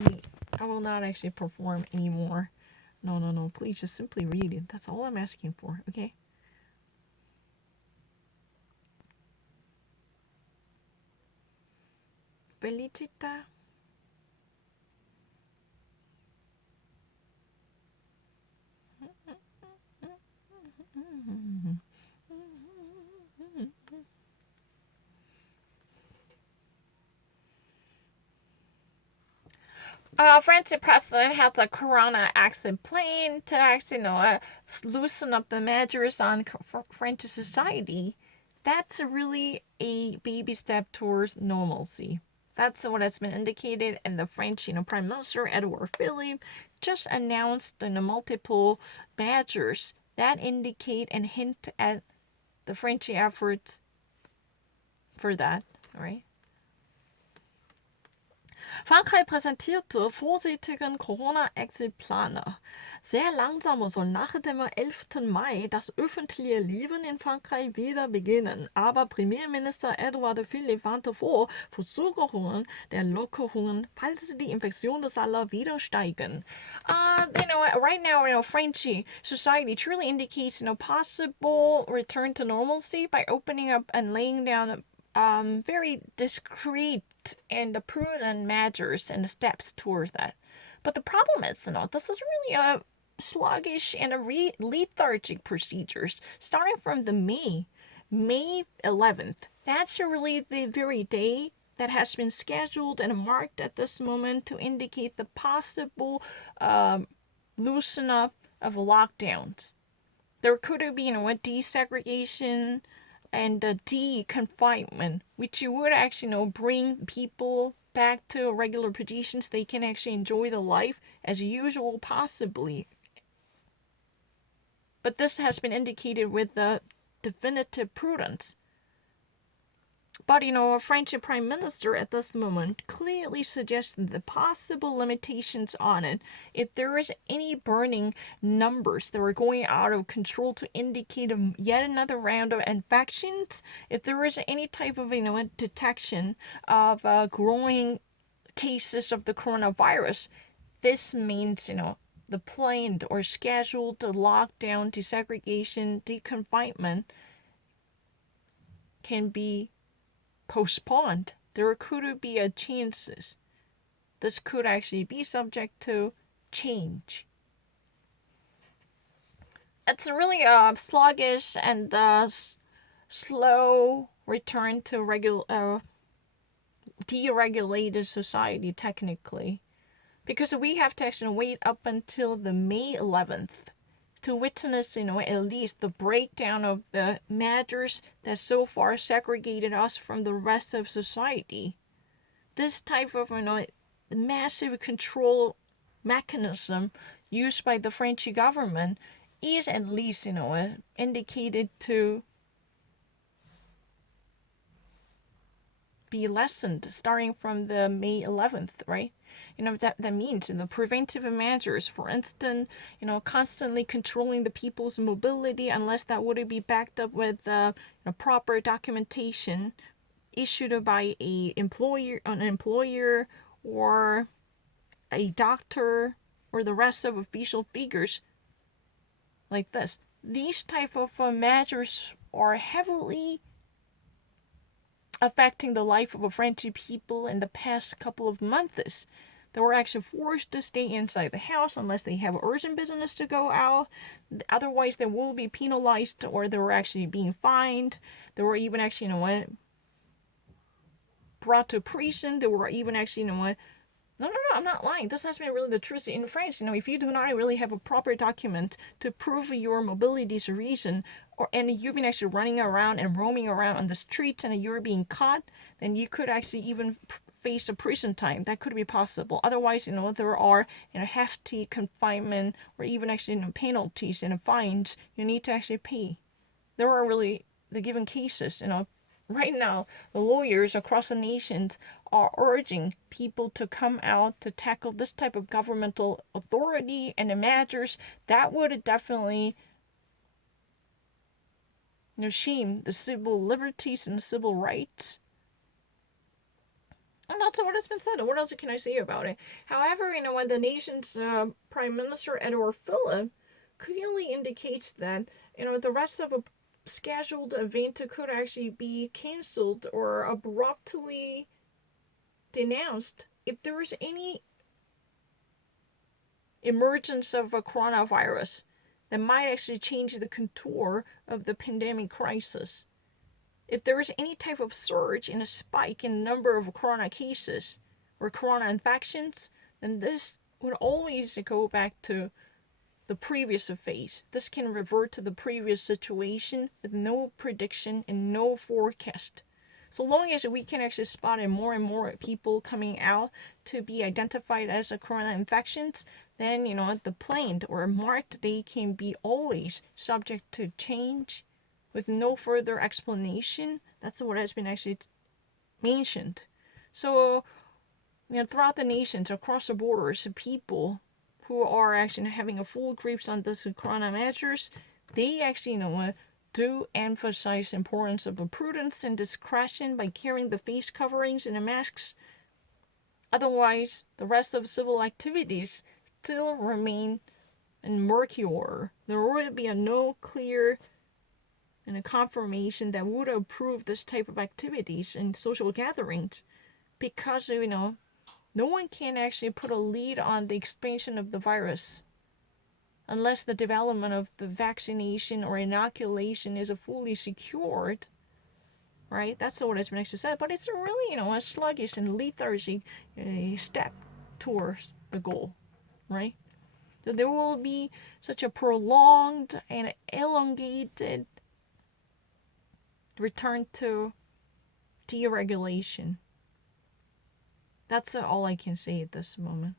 I will not actually perform anymore. No, no, no. Please just simply read it. That's all I'm asking for, okay? Felicita. French president has a corona action plan to actually, loosen up the measures on French society. That's really a baby step towards normalcy. That's what has been indicated, and the French, Prime Minister Edouard Philippe just announced the multiple measures that indicate and hint at the French efforts for that, right? Frankreich präsentierte vorsichtigen Corona-Exit-Planer. Sehr langsam soll nach dem 11. Mai das öffentliche Leben in Frankreich wieder beginnen, aber Premierminister Edouard Philippe warnte vor Verzögerungen der Lockerungen, falls die Infektionszahlen wieder steigen. Right now, French society truly indicates, possible return to normalcy by opening up and laying down very discreet and prudent measures and steps towards that. But the problem is, this is really a sluggish and a lethargic procedures starting from the May 11th. That's really the very day that has been scheduled and marked at this moment to indicate the possible loosen up of lockdowns. There could have been a desegregation and the de-confinement, which you would actually bring people back to regular positions. They can actually enjoy the life as usual, possibly. But this has been indicated with the definitive prudence. But a French prime minister at this moment clearly suggested the possible limitations on it if there is any burning numbers that are going out of control to indicate yet another round of infections. If there is any type of detection of growing cases of the coronavirus, this means the planned or scheduled lockdown, desegregation, deconfinement can be postponed. There could be a chances. This could actually be subject to change. It's really a sluggish and slow return to deregulated society technically, because we have to actually wait up until the May 11th to witness, at least the breakdown of the measures that so far segregated us from the rest of society. This type of, massive control mechanism used by the French government is at least, indicated to be lessened starting from the May 11th, right? That means the preventive measures, for instance, constantly controlling the people's mobility unless that would be backed up with proper documentation issued by an employer or a doctor or the rest of official figures like this. These type of measures are heavily affecting the life of French people in the past couple of months. They were actually forced to stay inside the house unless they have urgent business to go out. Otherwise, they will be penalized or they were actually being fined. They were even actually, brought to prison. They were even actually, no, I'm not lying. This has been really the truth. In France, if you do not really have a proper document to prove your mobility's reason, and you've been actually running around and roaming around on the streets and you're being caught, then you could actually even face a prison time. That could be possible. Otherwise, there are hefty confinement or even actually penalties and fines you need to actually pay. There are really the given cases, right now, the lawyers across the nations are urging people to come out to tackle this type of governmental authority and the measures that would definitely shame the civil liberties and civil rights And that's what has been said. What else can I say about it? However, when the nation's Prime Minister Edward Philip clearly indicates that the rest of a scheduled event could actually be cancelled or abruptly denounced if there is any emergence of a coronavirus that might actually change the contour of the pandemic crisis. If there is any type of surge in a spike in the number of corona cases or corona infections, then this would always go back to the previous phase. This can revert to the previous situation with no prediction and no forecast. So long as we can actually spot more and more people coming out to be identified as a corona infections, then the planned or marked day can be always subject to change with no further explanation. That's what has been actually mentioned. So throughout the nations, across the borders, people who are actually having a full grasp on this corona measures, they actually do emphasize the importance of prudence and discretion by carrying the face coverings and the masks. Otherwise, the rest of civil activities still remain in murky order. There would be no clear and a confirmation that would approve this type of activities and social gatherings, because no one can actually put a lead on the expansion of the virus unless the development of the vaccination or inoculation is fully secured, right? That's what has been actually said. But it's really, a sluggish and lethargic step towards the goal, right? So there will be such a prolonged and elongated return to deregulation. That's all I can say at this moment.